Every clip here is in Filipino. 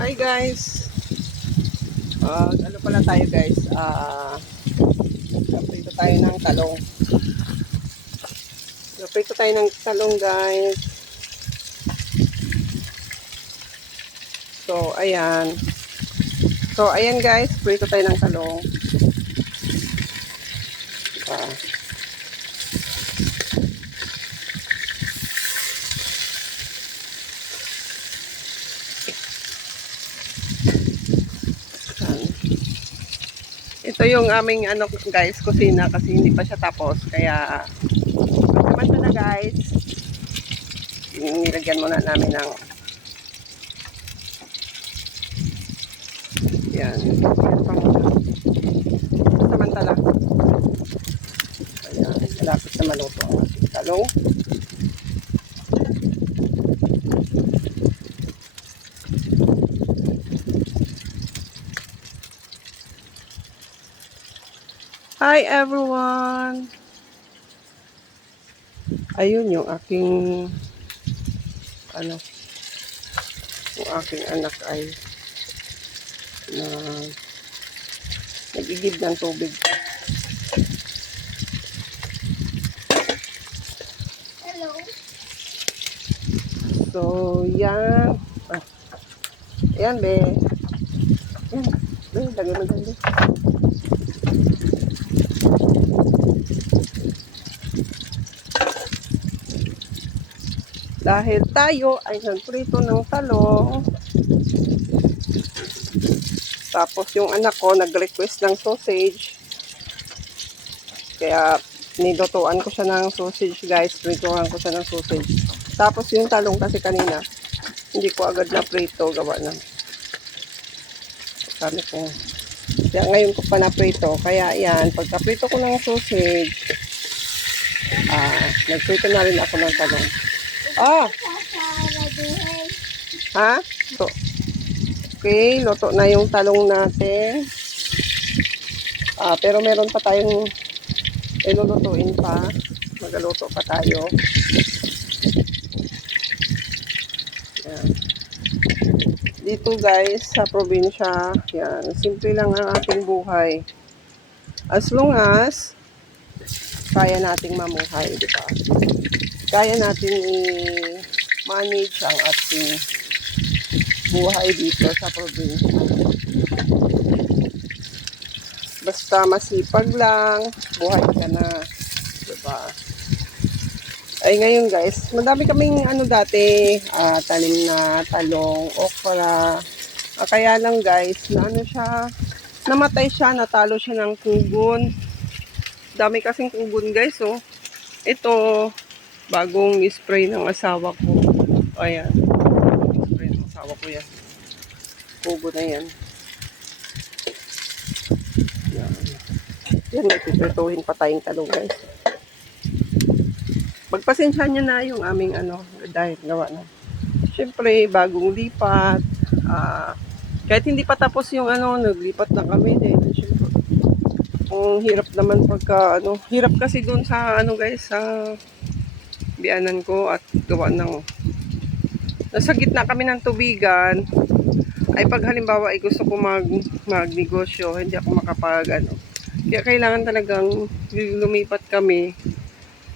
Hi guys. Ano pala tayo guys? Prito tayo ng talong. Prito tayo ng talong guys. So, ayan. So, ayan guys. Prito tayo ng talong. Ah, ayan. Ito yung aming ano guys, kusina kasi hindi pa siya tapos. Kaya, naman ito na guys. Nilagyan muna namin ng yan. Yan pa muna. Samantala. Ayan. Malapit na maluto ang ating talong. Hi everyone! Ayun yung aking ano, yung aking anak ay na nagigib ng tubig. Hello. So, yan. Yan, be. Yan. Be, lagay mo dyan, be. Dahil tayo ay nagprito ng talong. Tapos yung anak ko nag-request ng sausage. Kaya nilutuan ko siya ng sausage guys. Prituhan ko siya ng sausage. Tapos yung talong kasi kanina, hindi ko agad na prito. Gawa na. Sabi ko, kaya ngayon ko pa na prito. Kaya yan, pagka-prito ko ng sausage, nagprito na rin ako ng talong. Ha? So, okay, luto na yung talong natin. Pero meron pa tayong ilulutuin pa. Magaluto pa tayo. Yan. Dito guys, sa probinsya, yan, simple lang ang ating buhay. As long as kaya nating mamuhay, di ba? Kaya natin i-manage ang ating buhay dito sa probinsya. Basta masipag lang, buhay ka na, diba? Ay ngayon guys, madami kaming ano dati, tanim na talong, okra. Kaya lang guys, na ano siya, namatay siya, natalo siya ng kugon. Dami kasing kugon guys, oh. Ito, bagong spray ng asawa ko. Ayan, spray ng asawa ko yan. Kugon na yan. Yan, yan may piprituhin pa tayong talong guys. Magpasensya nyo na yung aming ano, dahil gawa na. Siyempre, bagong lipat. Kahit hindi pa tapos yung ano, naglipat na kami din. Siyempre, ang hirap naman pagka, ano, hirap kasi dun sa, ano guys, sa biyanan ko at gawa ng, nasa gitna kami ng tubigan, ay pag halimbawa ay gusto ko magnegosyo, hindi ako makapag, ano, kaya kailangan talagang lumipat kami.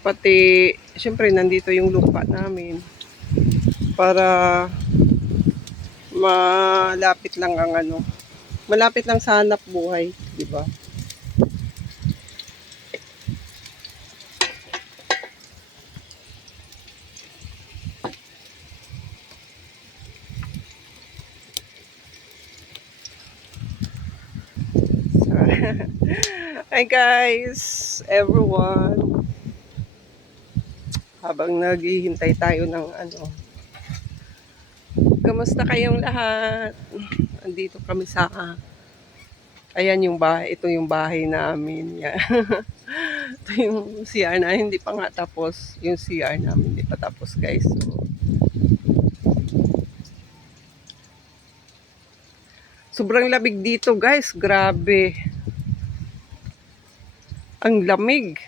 Pati, syempre, nandito yung lupa namin para malapit lang ang ano, malapit lang sa hanap buhay, di ba? Hi guys, everyone. Habang naghihintay tayo ng ano, kamusta kayong lahat? Andito kami sa ayan yung bahay, ito yung bahay namin. Yan. Ito yung CR na hindi pa nga tapos. Yung CR namin hindi pa tapos guys. So, sobrang lamig dito guys, grabe. Ang lamig.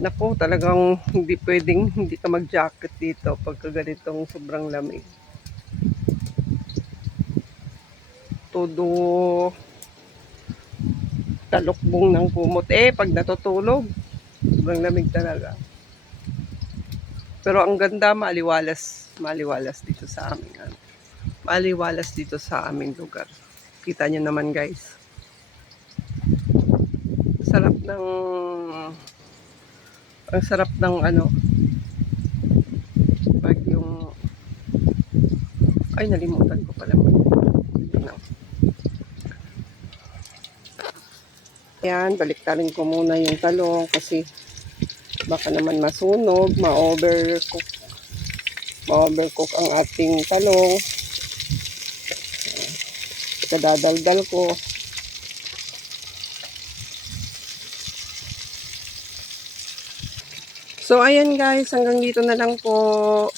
Nako, talagang hindi pwedeng hindi ka mag-jacket dito pagka ganitong sobrang lamig. todo talukbong ng kumot. Pag natutulog, sobrang lamig talaga. Pero ang ganda, maliwalas dito sa aming maliwalas dito sa aming lugar. Kita nyo naman guys. Ang sarap ng pag yung, ay nalimutan ko pala. Yan, baliktarin ko muna yung talong kasi baka naman masunog, ma-overcook ang ating talong. Kadadaldal ko. So, ayan guys, hanggang dito na lang po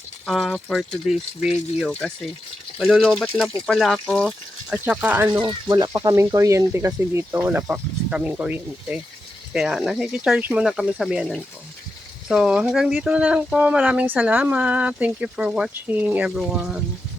for today's video kasi malulobat na po pala ako. At saka wala pa kaming kuryente kasi dito, wala pa kasi kaming kuryente. Kaya nakikicharge muna kami sa biyanan ko. So, hanggang dito na lang po. Maraming salamat. Thank you for watching everyone.